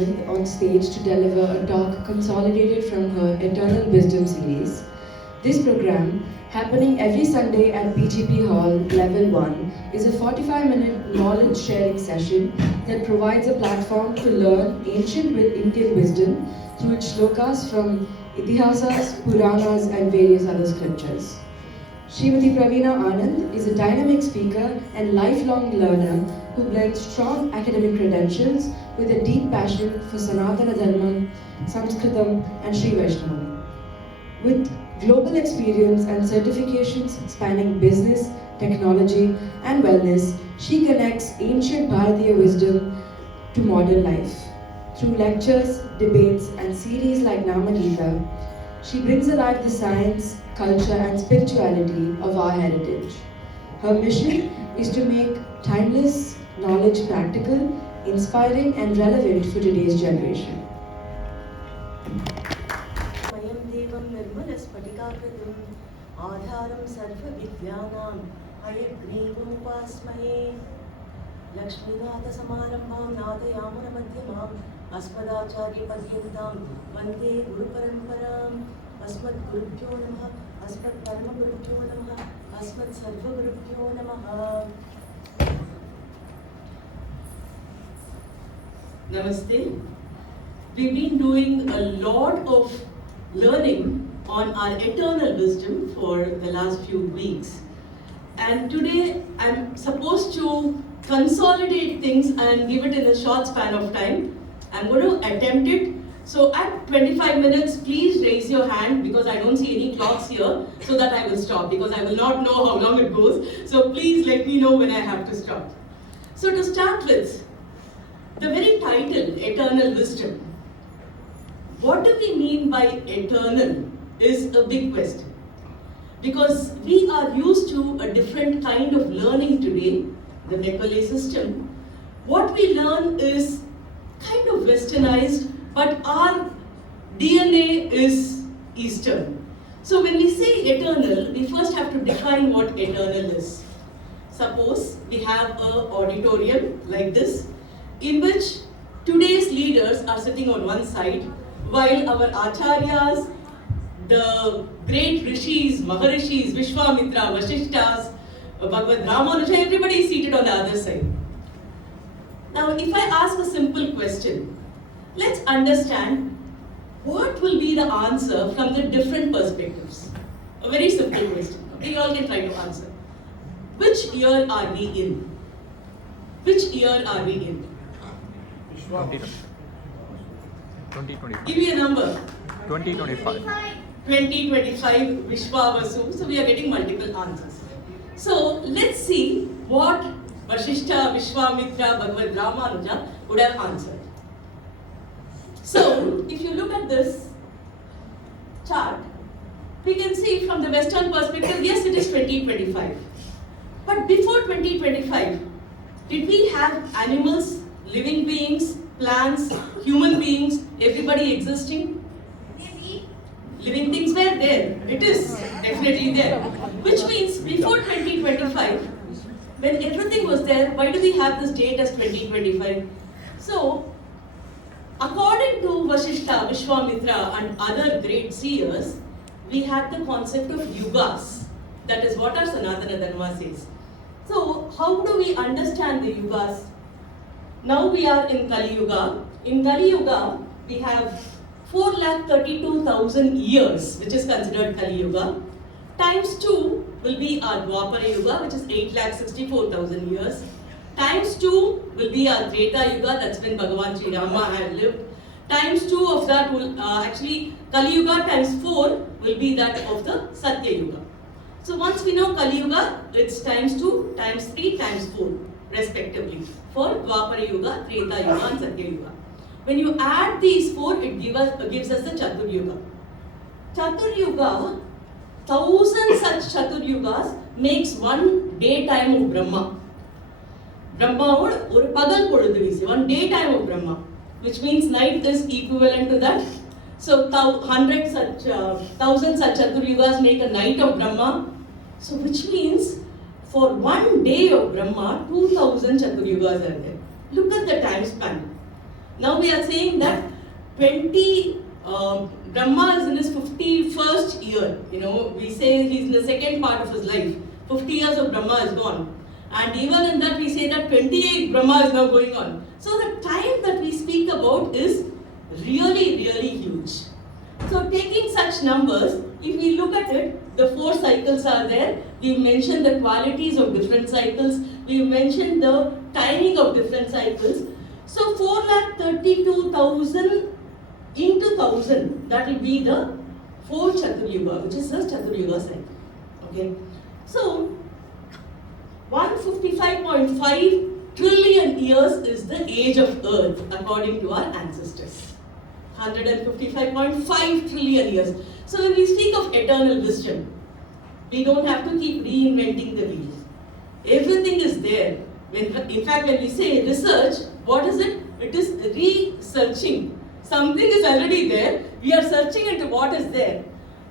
Anand on stage to deliver a talk consolidated from her Eternal Wisdom series. This program, happening every Sunday at PGP Hall, Level 1, is a 45-minute knowledge sharing session that provides a platform to learn ancient Indian wisdom through its shlokas from ithihasas, puranas, and various other scriptures. Srimati Praveena Anand is a dynamic speaker and lifelong learner who blends strong academic credentials with a deep passion for Sanatana Dharma, Samskritam, and Sri Vaishnavam. With global experience and certifications spanning business, technology, and wellness, she connects ancient Bhaaratheeya wisdom to modern life. Through lectures, debates, and series like Naama Geetha, she brings alive the science, culture, and spirituality of our heritage. Her mission is to make timeless knowledge practical, inspiring, and relevant for today's generation. आधारं सर्वविद्यानां हयग्रीवमुपास्महे लक्ष्मीनाथसमारम्भां नाथयामुनमध्यमाम् अस्मदाचार्यपर्यन्तां वन्दे गुरुपरम्पराम् अस्मद्गुरुभ्यो नमः अस्मत्परमगुरुभ्यो नमः अस्मत्सर्वगुरुभ्यो नमः Namaste. We've been doing a lot of learning on our eternal wisdom for the last few weeks. And today I'm supposed to consolidate things and give it in a short span of time. I'm going to attempt it. So at 25 minutes, please raise your hand because I don't see any clocks here so that I will stop because I will not know how long it goes. So please let me know when I have to stop. So to start with, the very title, Eternal Wisdom. What do we mean by eternal is a big question. Because we are used to a different kind of learning today, the Macaulay system. What we learn is kind of westernized, but our DNA is Eastern. So when we say eternal, we first have to define what eternal is. Suppose we have an auditorium like this, in which today's leaders are sitting on one side, while our acharyas, the great rishis, maharishis, Vishwamitra, Vashishtas, Bhagavad Ramanuja, everybody is seated on the other side. Now, if I ask a simple question, let's understand what will be the answer from the different perspectives. A very simple question. Okay, you all can try to answer. Which year are we in? Which year are we in? 2025. Give me a number. 2025. 2025 Vishwavasu. So we are getting multiple answers. So let's see what Vashishta, Vishwamitra, Bhagavad Ramanuja would have answered. So if you look at this chart, we can see from the Western perspective, yes, it is 2025. But before 2025, did we have animals, living beings, plants, human beings, everybody existing? Maybe. Living things were there. It is definitely there. Which means before 2025, when everything was there, why do we have this date as 2025? So, according to Vashishta, Vishwamitra and other great seers, we had the concept of yugas. That is what our Sanatana Dharma says. So, how do we understand the yugas? Now we are in Kali Yuga. In Kali Yuga, we have 432,000 years, which is considered Kali Yuga. Times 2 will be our Dwapara Yuga, which is 864,000 years. Times 2 will be our Treta Yuga, that's when Bhagavan Sri Rama had lived. Times 2 of that will actually, Kali Yuga times 4 will be that of the Satya Yuga. So once we know Kali Yuga, it's times 2, times 3, times 4, respectively, for Dwapara Yuga, Treta Yuga and Satya Yuga. When you add these 4, it gives us the Chatur Yuga. Chatur Yuga, 1000 such Chatur Yugas makes one day time of Brahma. Brahma or Pagal Poduthu we say, one day time of Brahma, which means night is equivalent to that. So 1000 such Chatur Yugas make a night of Brahma. So which means for one day of Brahma, 2000 Chatur Yugas are there. Look at the time span. Now we are saying that 20 Brahma is in his 51st year. We say he's in the second part of his life. 50 years of Brahma is gone. And even in that we say that 28 Brahma is now going on. So the time that we speak about is really, really huge. So taking such numbers, if we look at it, the 4 cycles are there. We've mentioned the qualities of different cycles. We've mentioned the timing of different cycles. So 4,32,000 into 1,000, that will be the 4 Chaturyuga, which is the Chaturyuga cycle. Okay. So 155.5 trillion years is the age of Earth according to our ancestors. 155.5 trillion years. So when we speak of eternal wisdom, we don't have to keep reinventing the wheel. Everything is there. In fact, when we say research, what is it? It is researching. Something is already there. We are searching into what is there.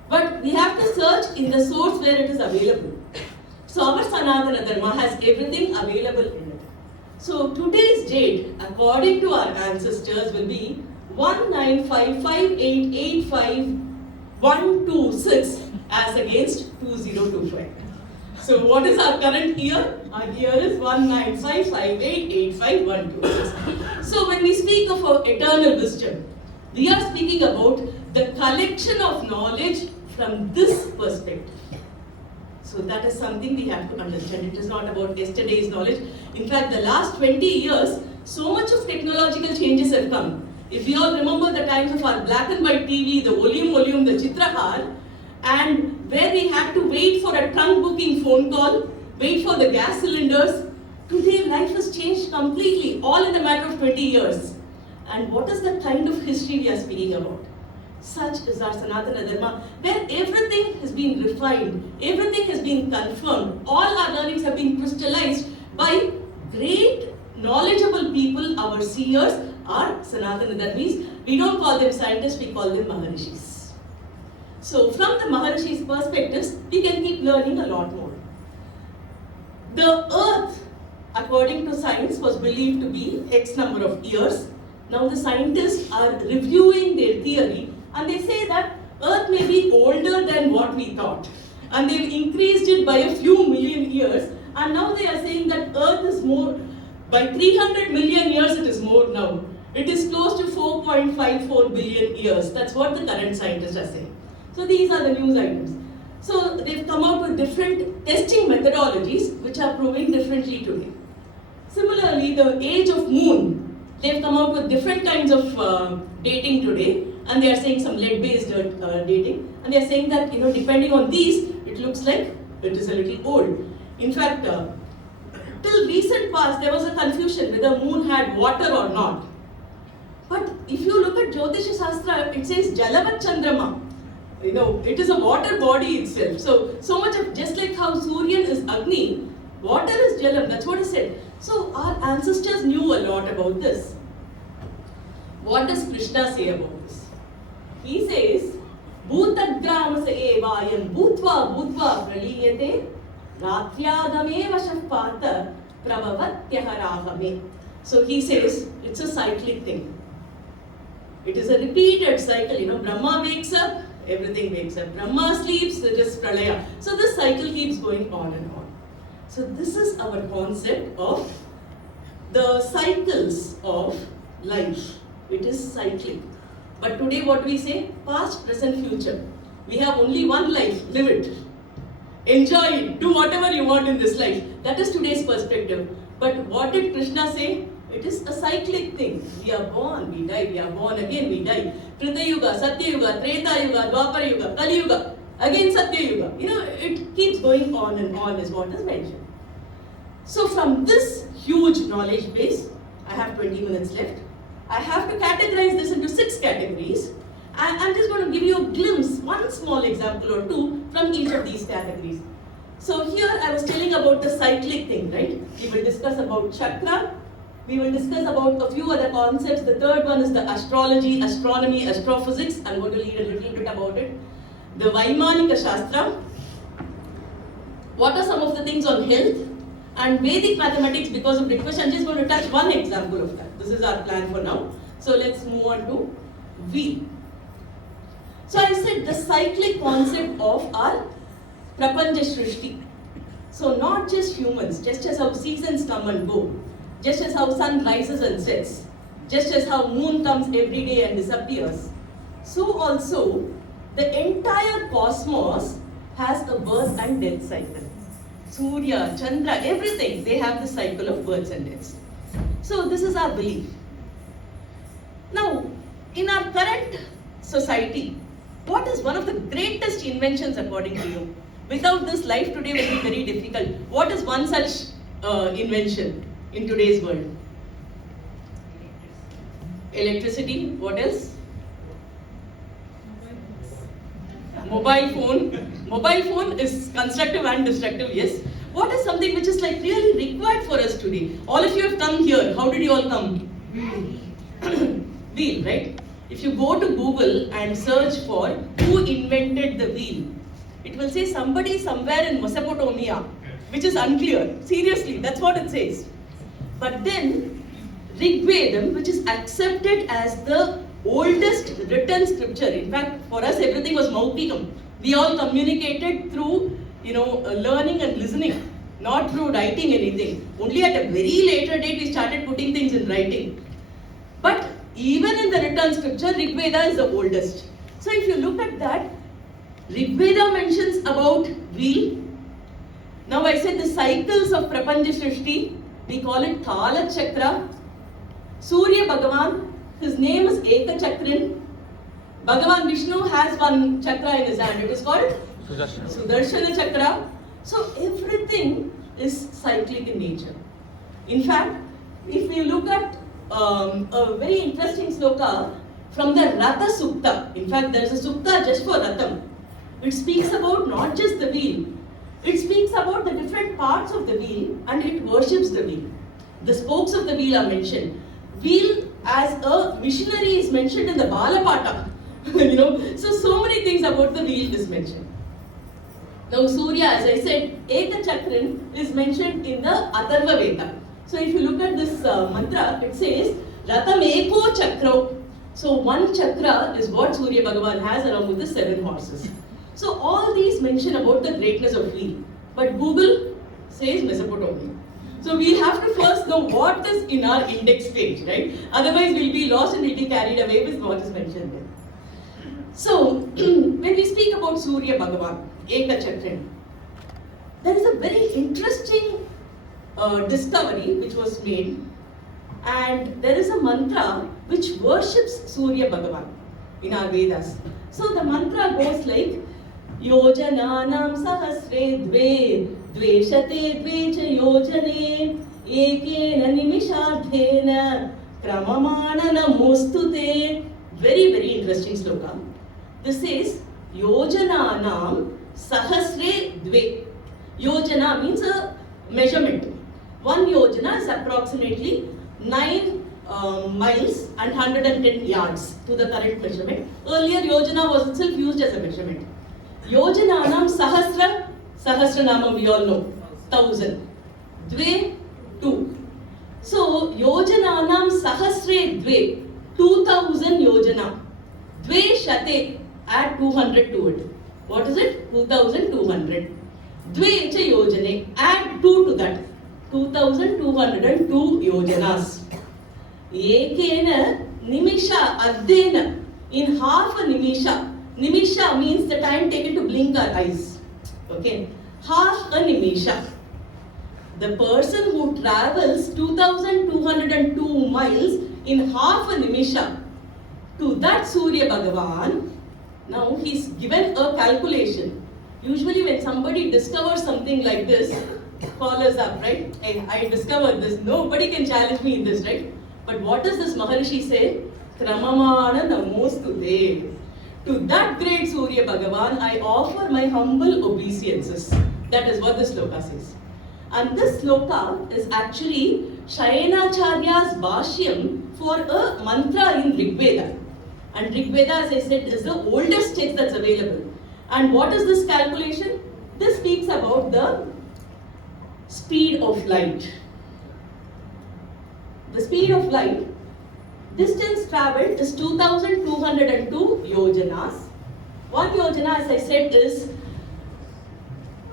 But we have to search in the source where it is available. So our Sanatana Dharma has everything available in it. So today's date, according to our ancestors, will be 1955885126 as against 2025. So what is our current year? Our year is 1955885126. So when we speak of eternal wisdom, we are speaking about the collection of knowledge from this perspective. So that is something we have to understand. It is not about yesterday's knowledge. In fact, the last 20 years, so much of technological changes have come. If we all remember the times of our black and white TV, the volume, the Chitrahar, and where we had to wait for a trunk booking phone call, wait for the gas cylinders, today life has changed completely, all in a matter of 20 years. And what is the kind of history we are speaking about? Such is our Sanatana Dharma, where everything has been refined, everything has been confirmed, all our learnings have been crystallized by great knowledgeable people, our seers, our Sanatana Dharmis. We don't call them scientists, we call them Maharishis. So from the Maharishis' perspectives, we can keep learning a lot more. The earth, according to science, was believed to be X number of years. Now the scientists are reviewing their theory and they say that earth may be older than what we thought. And they've increased it by a few million years. And now they are saying that earth is more, by 300 million years it is more now. It is close to 4.54 billion years. That's what the current scientists are saying. So these are the news items. So they've come out with different testing methodologies which are proving differently today. Similarly, the age of moon, they've come out with different kinds of dating today, and they are saying some lead-based dating, and they are saying that depending on these, it looks like it is a little old. In fact, till recent past, there was a confusion whether moon had water or not. But if you look at Jyotisha Shastra, it says Jalavat Chandrama. It is a water body itself. So much of, just like how Suryan is Agni, water is Jalam, that's what is said. So our ancestors knew a lot about this. What does Krishna say about this? He says, Bhutagramasa evayam bhutva praliyate ratyagame vashapata prabhavatyaharahame. So he says, it's a cyclic thing. It is a repeated cycle. Brahma wakes up, everything wakes up. Brahma sleeps, it is pralaya. So this cycle keeps going on and on. So this is our concept of the cycles of life. It is cyclic. But today what we say? Past, present, future. We have only one life, live it. Enjoy it, do whatever you want in this life. That is today's perspective. But what did Krishna say? It is a cyclic thing. We are born, we die, we are born again, we die. Trita Yuga, Satya Yuga, Treta Yuga, Dwapara Yuga, Kali Yuga, again Satya Yuga. It keeps going on and on is what is mentioned. So from this huge knowledge base, I have 20 minutes left. I have to categorize this into 6 categories. And I'm just going to give you a glimpse, one small example or two from each of these categories. So here I was telling about the cyclic thing, right? We will discuss about chakra. We will discuss about a few other concepts. The third one is the astrology, astronomy, astrophysics. I'm going to read a little bit about it. The Vaimanika Shastra. What are some of the things on health? And Vedic mathematics, because of request, I'm just going to touch one example of that. This is our plan for now. So let's move on to wheel. So I said the cyclic concept of our Prapancha Shrishti. So not just humans, just as how seasons come and go, just as how sun rises and sets, just as how moon comes every day and disappears, so also the entire cosmos has a birth and death cycle. Surya, Chandra, everything, they have the cycle of births and deaths. So this is our belief. Now, in our current society, what is one of the greatest inventions according to you? Without this, life today will be very difficult. What is one such invention in today's world? Electricity. What else? Mobile phone. Mobile phone is constructive and destructive, yes. What is something which is like really required for us today? All of you have come here. How did you all come? Wheel, right? If you go to Google and search for who invented the wheel, it will say somebody somewhere in Mesopotamia, which is unclear. Seriously, that's what it says. But then, Rig Vedam, which is accepted as the oldest written scripture. In fact, for us, everything was Maupikam. We all communicated through, learning and listening, not through writing anything. Only at a very later date, we started putting things in writing. But even in the written scripture, Rig Veda is the oldest. So if you look at that, Rig Veda mentions about wheel. Now I said the cycles of Prapancha Srishti, we call it Kala Chakra. Surya Bhagavan, his name is Eka Chakrin. Bhagavan Vishnu has one chakra in his hand. It is called Sudarshana Chakra. So everything is cyclic in nature. In fact, if we look at a very interesting sloka from the Ratha Sukta. In fact, there is a Sukta just for Ratham. It speaks about not just the wheel. It speaks about the different parts of the wheel and it worships the wheel. The spokes of the wheel are mentioned. Wheel as a missionary is mentioned in the Balapata. So many things about the wheel is mentioned. Now Surya, as I said, Eka Chakran is mentioned in the Atharva Veda. So if you look at this mantra, it says, Ratam Eko Chakra. So one chakra is what Surya Bhagavan has along with the 7 horses. So all these mention about the greatness of wheel. But Google says Mesopotamia. So we have to first know what is in our index page, right? Otherwise we'll be lost and we'll be carried away with what is mentioned there. So when we speak about Surya Bhagavan, Eka Chakran, there is a very interesting discovery which was made, and there is a mantra which worships Surya Bhagavan in our Vedas. So the mantra goes like Yojananam sahasre dve dveshate dvecha yojane ekena nimishadhena kramamana namostute. Very, very interesting sloka. This says Yojananam sahasre dve. Yojana means a measurement. One yojana is approximately 9 miles and 110 yards to the current measurement. Earlier yojana was itself used as a measurement. Yojananam sahasra, sahasranama we all know, 1000. Dve, 2. So yojananam sahasre dve, 2000 yojana. Dve shate, add 200 to it. What is it? 2200. Dve cha yojane, add 2 to that. 2202 yojanas. Ekena nimisha addena, in half a nimisha. Nimisha means the time taken to blink our eyes. Okay, half a nimisha. The person who travels 2202 miles in half a nimisha, to that Surya Bhagavan, now he's given a calculation. Usually when somebody discovers something like this, call us up, right? Hey, I discovered this. Nobody can challenge me in this, right? But what does this Maharishi say? Kramamana namostute. To that great Surya Bhagavan, I offer my humble obeisances. That is what this sloka says. And this sloka is actually Shayanacharya's Bhashyam for a mantra in Rig Veda. And Rig Veda, as I said, is the oldest text that's available. And what is this calculation? This speaks about the speed of light. The speed of light, distance travelled is 2202 yojanas. One yojana, as I said, is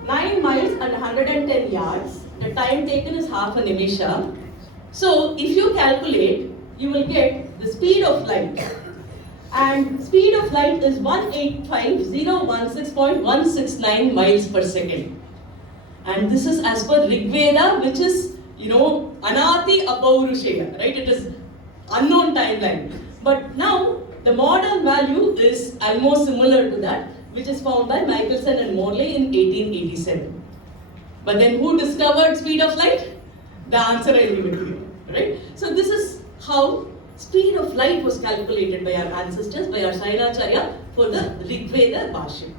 9 miles and 110 yards. The time taken is half a nimisha. So if you calculate, you will get the speed of light. And speed of light is 185,016.169 miles per second. And this is as per Rig Veda, which is, Anati Apaurusheya, right? It is unknown timeline. But now, the modern value is almost similar to that, which is found by Michelson and Morley in 1887. But then who discovered speed of light? The answer I leave it to you, right? So this is how speed of light was calculated by our ancestors, by our Sainacharya for the Rig Veda Bhashya.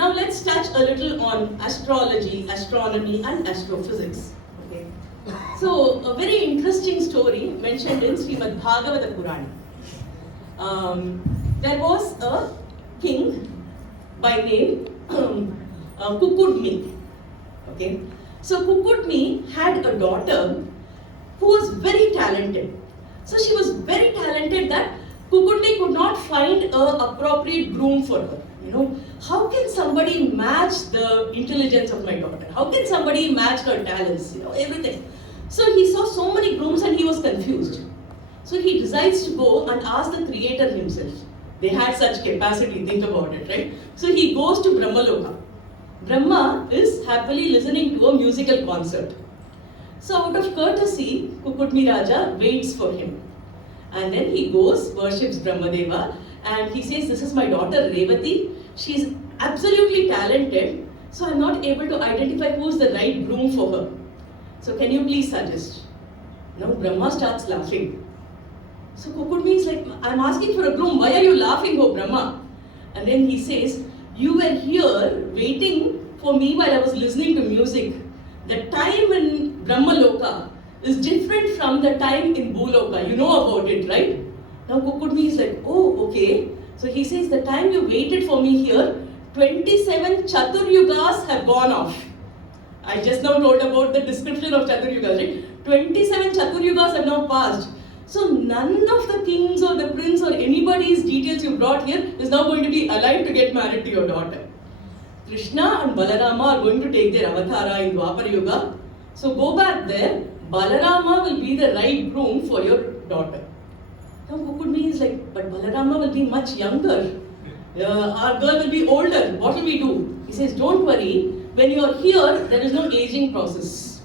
Now let's touch a little on astrology, astronomy and astrophysics. Okay. So a very interesting story mentioned in Srimad Bhagavata Purana. There was a king by name Kukudmi. Okay. So Kukudmi had a daughter who was very talented. So she was very talented that Kukudmi could not find an appropriate groom for her. How can somebody match the intelligence of my daughter? How can somebody match her talents? Everything. So he saw so many grooms and he was confused. So he decides to go and ask the creator himself. They had such capacity, think about it, right? So he goes to Brahmaloka. Brahma is happily listening to a musical concert. So out of courtesy, Kukudmi Raja waits for him. And then he goes, worships Brahmadeva, and he says, this is my daughter Revati. She's absolutely talented, so I'm not able to identify who's the right groom for her. So can you please suggest? Now Brahma starts laughing. So Kukudmi is like, I'm asking for a groom, why are you laughing, oh Brahma? And then he says, you were here waiting for me while I was listening to music. The time in Brahmaloka is different from the time in Bhuloka. You know about it, right? Now Kukudmi is like, oh, okay. So he says, the time you waited for me here, 27 Chaturyugas have gone off. I just now told about the description of Chaturyugas, right? 27 Chaturyugas have now passed. So none of the kings or the prince or anybody's details you brought here is now going to be alive to get married to your daughter. Krishna and Balarama are going to take their avatara in Dwapara Yuga. So go back there. Balarama will be the right groom for your daughter. Now Kukudmi is like, but Balarama will be much younger. Our girl will be older. What will we do? He says, don't worry. When you are here, there is no aging process.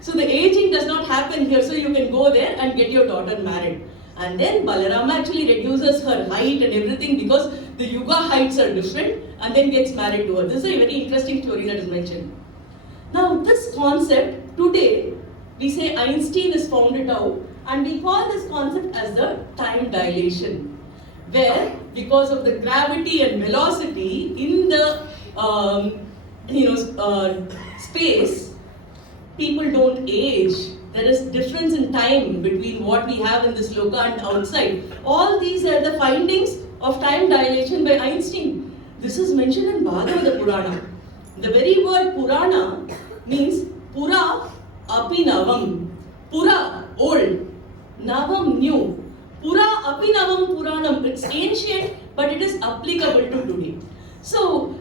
So the aging does not happen here. So you can go there and get your daughter married. And then Balarama actually reduces her height and everything because the yuga heights are different and then gets married to her. This is a very interesting story that is mentioned. Now this concept, today, we say Einstein has found it out and we call this concept as the time dilation. Where, because of the gravity and velocity in the space, people don't age. There is difference in time between what we have in this loka and outside. All these are the findings of time dilation by Einstein. This is mentioned in Bhagavata Purana. The very word Purana means Pura Apinavam. Pura, old. Navam, new. Pura Apinavam Puranam. It's ancient, but it is applicable to today. So,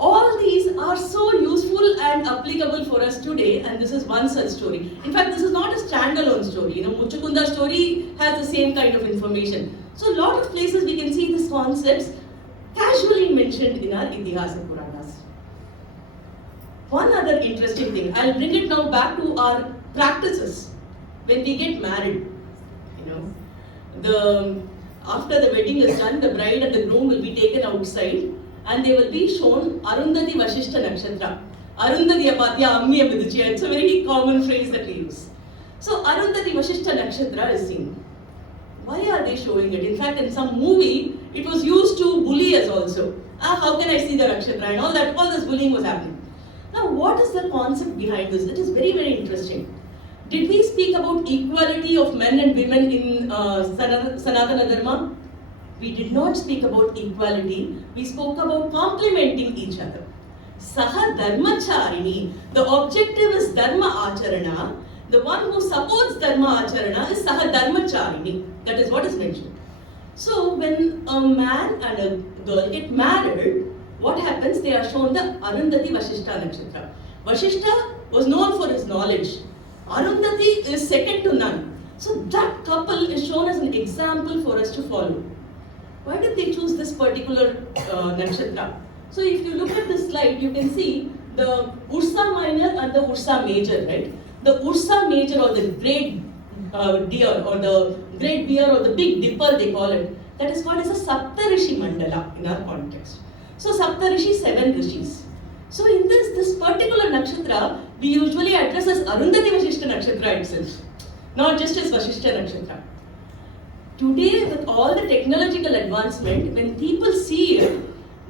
all these are so useful and applicable for us today, and this is one such story. In fact, this is not a standalone story. Muchakunda's story has the same kind of information. So, a lot of places we can see these concepts casually mentioned in our ithihasa puranas. One other interesting thing, I'll bring it now back to our practices when we get married. After the wedding is done, the bride and the groom will be taken outside and they will be shown Arundhati Vashishta Nakshatra. Arundhati Apatya Ammiya Viduchiya. It's a very common phrase that we use. So Arundhati Vashishta Nakshatra is seen. Why are they showing it? In fact, in some movie, it was used to bully us also. How can I see the nakshatra and all that? All this bullying was happening. Now, what is the concept behind this? It is very, very interesting. Did we speak about equality of men and women in Sanatana Dharma? We did not speak about equality. We spoke about complementing each other. Saha Dharmacharini. The objective is Dharma Acharana. the one who supports Dharma Acharana is Saha Dharmacharini. That is what is mentioned. So when a man and a girl get married, what happens? They are shown the Arundhati Vashishta Nakshatra. Vashishta was known for his knowledge. Arundhati is second to none. So that couple is shown as an example for us to follow. Why did they choose this particular nakshatra? So if you look at this slide, you can see the Ursa minor and the Ursa major, right? The Ursa major, or the great deer, or the great bear, or the big dipper they call it, that is called as a Saptarishi Mandala in our context. So Saptarishi, 7 rishis. So in this particular nakshatra, we usually address as Arundhati Vashishta Nakshatra itself, not just as Vashishta Nakshatra. Today, with all the technological advancement, when people see it,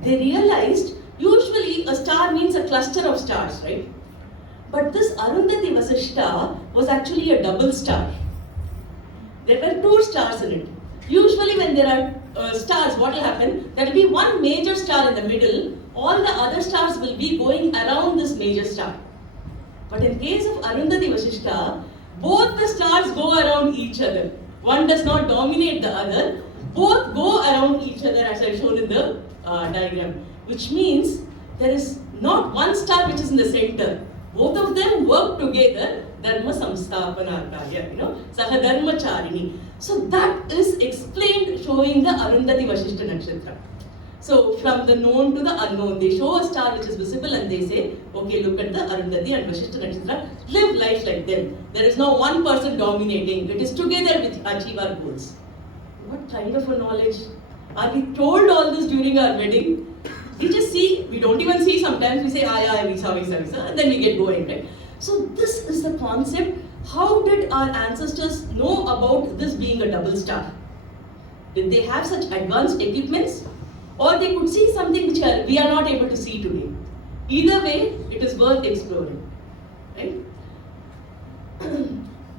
they realized usually a star means a cluster of stars, right? But this Arundhati Vasishta was actually a double star. There were 2 stars in it. Usually when there are stars, what will happen? There will be one major star in the middle, all the other stars will be going around this major star. But in case of Arundhati Vasishta, both the stars go around each other. One does not dominate the other, both go around each other as I showed in the diagram. Which means there is not one star which is in the center. Both of them work together, Dharma Samsthapanarkaya, Saha Dharmacharini. So that is explained showing the Arundhati Vashishta Nakshatra. So from the known to the unknown, they show a star which is visible and they say, okay, look at the Arundhati and Vashishta Nakshatra, live life like them. There is no one person dominating, it is together with achieve our goals. What kind of a knowledge? Are we told all this during our wedding? We just see, we don't even see sometimes, we say, visa, and then we get going, right? So this is the concept. How did our ancestors know about this being a double star? Did they have such advanced equipments? Or they could see something which we are not able to see today. Either way, it is worth exploring. Right?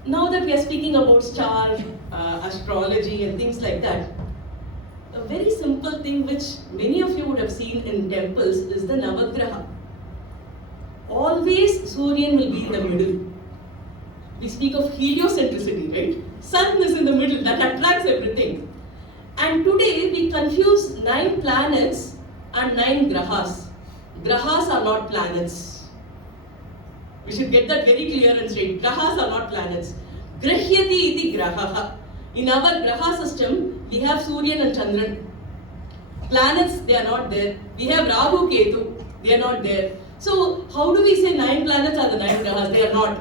Now that we are speaking about star astrology and things like that, a very simple thing which many of you would have seen in temples is the Navagraha. Always Suryan will be in the middle. We speak of heliocentricity, right? Sun is in the middle, that attracts everything. And today we confuse 9 planets and 9 grahas. Grahas are not planets. We should get that very clear and straight. Grahas are not planets. Grahyati iti grahaha. In our graha system, we have Suryan and Chandran. Planets, they are not there. We have Rahu, Ketu, they are not there. So how do we say 9 planets are the 9 grahas? They are not.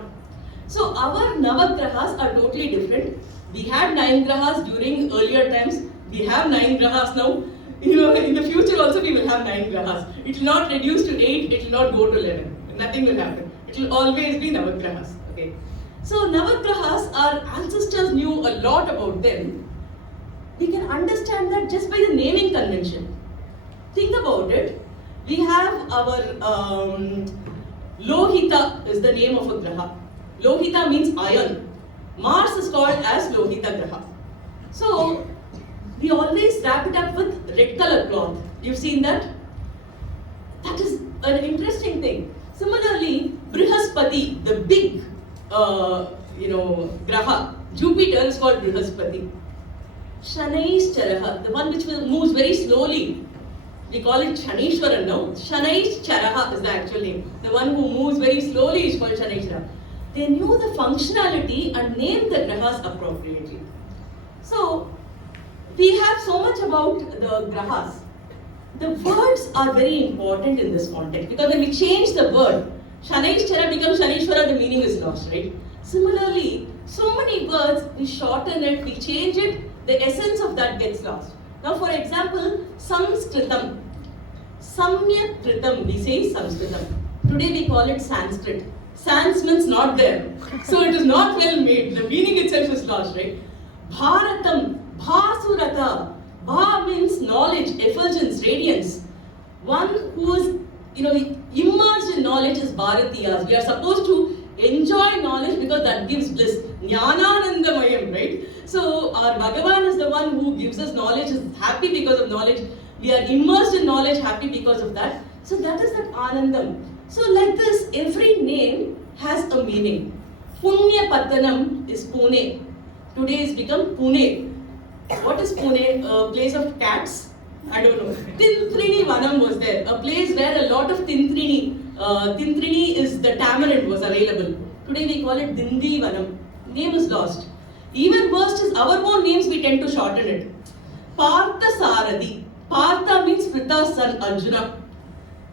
So our Navagrahas are totally different. We had 9 grahas during earlier times. We have 9 grahas now. In the future also we will have 9 grahas. It will not reduce to 8, it will not go to 11. Nothing will happen. It will always be Navagrahas. Okay. So Navagrahas, our ancestors knew a lot about them. We can understand that just by the naming convention. Think about it. We have our Lohita is the name of a graha. Lohita means iron. Mars is called as Lohita graha. So we always wrap it up with red color cloth. You've seen that? That is an interesting thing. Similarly, Brihaspati, the big graha, Jupiter is called Brihaspati. Shanaischaraha, the one which moves very slowly. We call it Shanishwaran now. Shanaischaraha is the actual name. The one who moves very slowly is called Shanaischara. They knew the functionality and named the grahas appropriately. So, we have so much about the grahas. The words are very important in this context because when we change the word, Shanaischara becomes Shanishwara, the meaning is lost, right? Similarly, so many words, we shorten it, we change it, the essence of that gets lost. Now, for example, Samskritam. Samyak Kritam, we say Samskritam. Today we call it Sanskrit. Sans means not there. So it is not well made. The meaning itself is lost, right? Bharatam, Bhasurata. Bha means knowledge, effulgence, radiance. One who is, immersed in knowledge is Bharatheeyas. We are supposed to enjoy knowledge because that gives bliss. Jnananandamayam, right? So our Bhagavan is the one who gives us knowledge, is happy because of knowledge. We are immersed in knowledge, happy because of that. So that is that Anandam. So like this, every name has a meaning. Punya Pattanam is Pune. Today it's become Pune. What is Pune? A place of cats? I don't know. Tintrini Vanam was there. A place where a lot of Tintrini. Tintrini is the tamarind was available. Today we call it Dindi Vanam. Name is lost. Even worse is our own names we tend to shorten it. Partha Sarathi. Partha means Pritha's son Arjuna.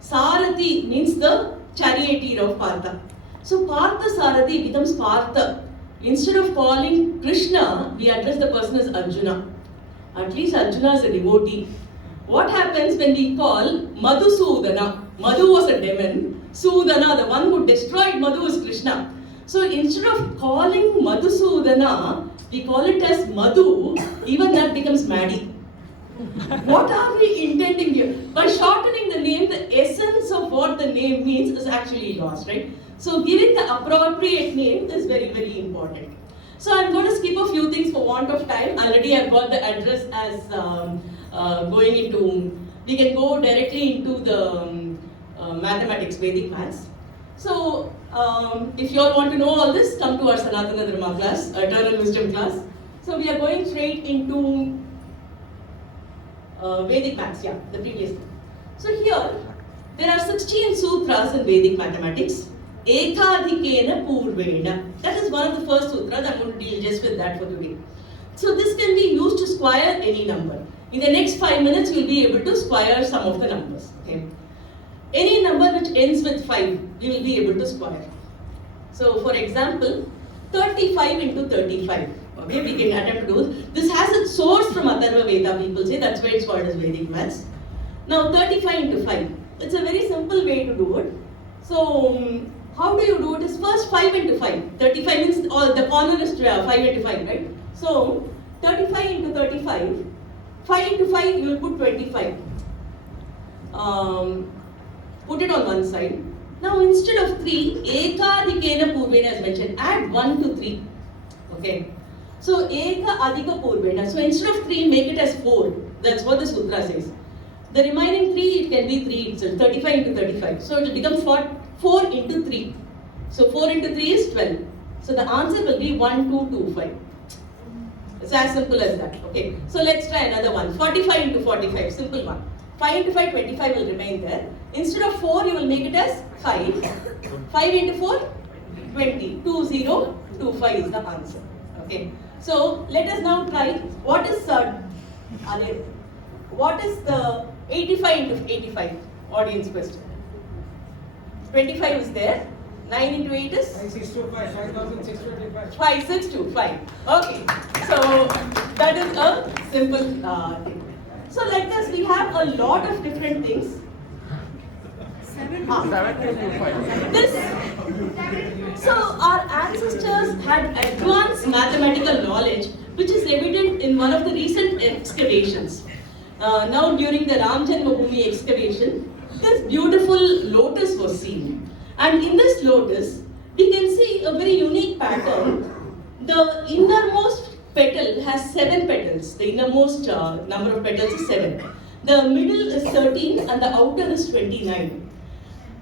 Sarathi means the charioteer of Partha. So Partha Sarathi becomes Partha. Instead of calling Krishna, we address the person as Arjuna. At least Arjuna is a devotee. What happens when we call Madhusudana? Madhu was a demon. Sudana, the one who destroyed Madhu, is Krishna. So instead of calling Madhusudana, we call it as Madhu. Even that becomes Maddy. What are we intending here? By shortening the name, the essence of what the name means is actually lost, right? So giving the appropriate name is very, very important. So I'm going to skip a few things for want of time. Already I've got the address as going into, we can go directly into the mathematics, Vedic maths. So if you all want to know all this, come to our Sanatana Dharma class, Eternal Wisdom class. So we are going straight into Vedic maths, yeah, the previous thing. So here, there are 16 sutras in Vedic mathematics. Ekadhikena Purvena. That is one of the first sutras. I'm going to deal just with that for today. So this can be used to square any number. In the next 5 minutes, you'll be able to square some of the numbers. Okay? Any number which ends with 5, you will be able to square. So for example, 35 into 35. Okay, we can attempt to do this. This has its source from Atharva Veda, people say. That's why it's called as Vedic maths. Now 35 into 5. It's a very simple way to do it. So how do you do it? Is first 5 into 5. 35 means all the corner is 5 into 5, right? So 35 into 35. 5 into 5, you will put 25. Put it on one side. Now instead of 3, Ekadhikena Purvena as mentioned, add 1 to 3. Okay. So Eka Adhika Purvena. So instead of 3, make it as 4. That's what the sutra says. The remaining 3, it can be 3 itself. 35 into 35. So it will become 4 into 3. So 4 into 3 is 12. So the answer will be 1225. It's as simple as that. Okay. So let's try another one. 45 into 45. Simple one. 5 into 5, 25 will remain there. Instead of 4, you will make it as 5. 5 into 4, 20. 2025 is the answer. Okay. So let us now try what is the 85 into 85 audience question. 25 is there. 9 into 8 is 5625, 5625. 5625. Okay. So that is a simple thing. So like this, we have a lot of different things. 7225. So our ancestors had advanced mathematical knowledge, which is evident in one of the recent excavations. Now during the Ram Janmabhoomi excavation, this beautiful lotus was seen. And in this lotus, we can see a very unique pattern. The innermost petal has 7 petals. The innermost number of petals is 7. The middle is 13 and the outer is 29.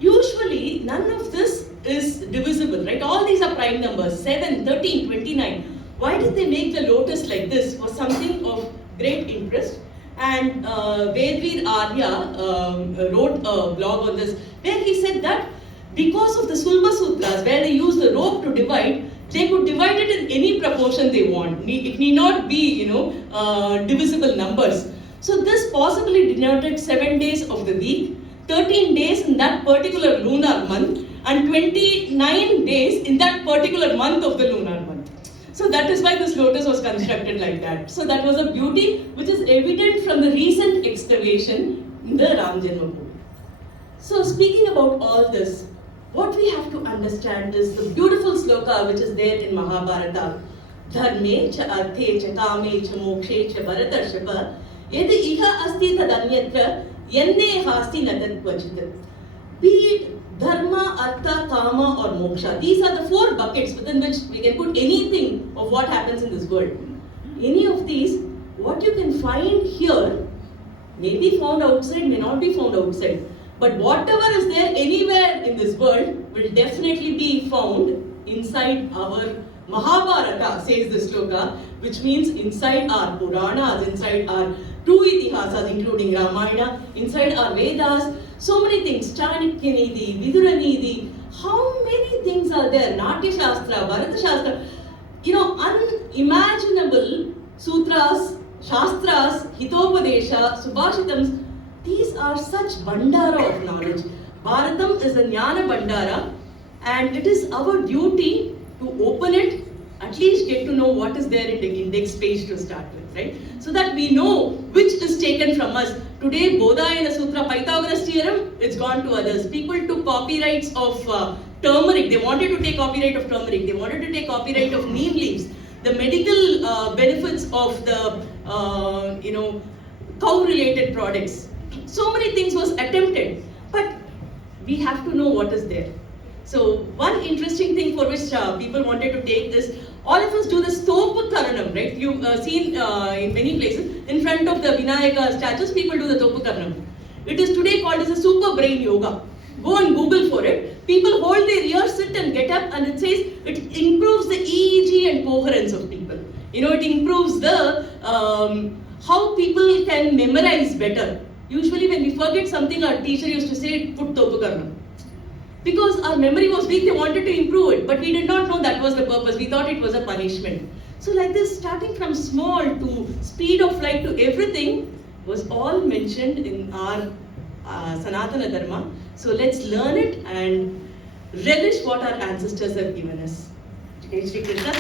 Usually, none of this is divisible, right? All these are prime numbers, 7, 13, 29. Why did they make the lotus like this? Was something of great interest. And Vedveer Arya wrote a blog on this, where he said that because of the Sulba Sutras, where they use the rope to divide, they could divide it in any proportion they want. It need not be, divisible numbers. So this possibly denoted 7 days of the week, 13 days in that particular lunar month, and 29 days in that particular month of the lunar month. So that is why this lotus was constructed like that. So that was a beauty which is evident from the recent excavation in the Ram Janmabhoomi. So speaking about all this, what we have to understand is the beautiful shloka which is there in Mahabharata. Dharme cha arthe cha kame cha mokshe cha bharatarshapa yadi iha asti tadanyatra yande hasti nadat kvachit. Be it dharma, artha, kama or moksha. These are the 4 buckets within which we can put anything of what happens in this world. Any of these, what you can find here may be found outside, may not be found outside. But whatever is there anywhere in this world will definitely be found inside our Mahabharata, says the shloka, which means inside our puranas, inside our two ithihasas, including Ramayana, inside our Vedas, so many things, Chanakya Nidhi, Vidura Nidhi, how many things are there? Natya Shastra, Bharata Shastra, unimaginable sutras, shastras, hitopadesha, subhashitams. These are such bandara of knowledge. Bharatam is a jnana bandara, and it is our duty to open it, at least get to know what is there in the index page to start with, right? So that we know which is taken from us. Today, Bodhayana Sutra, Pythagoras theorem, it's gone to others. People took copyrights of turmeric. They wanted to take copyright of turmeric. They wanted to take copyright of neem leaves. The medical benefits of the, cow-related products. So many things was attempted, but we have to know what is there. So one interesting thing for which people wanted to take this, all of us do the Stopukaranam, right? You've seen in many places, in front of the Vinayaka statues, people do the Stopukaranam. It is today called as a super brain yoga. Go and Google for it. People hold their ears, sit and get up, and it says it improves the EEG and coherence of people. It improves the how people can memorize better. Usually when we forget something, our teacher used to say, put Stopukaranam. Because our memory was weak, they wanted to improve it, but we did not know that was the purpose. We thought it was a punishment. So like this, starting from small to speed of light to everything was all mentioned in our Sanatana Dharma. So let's learn it and relish what our ancestors have given us. Jai Shri Krishna.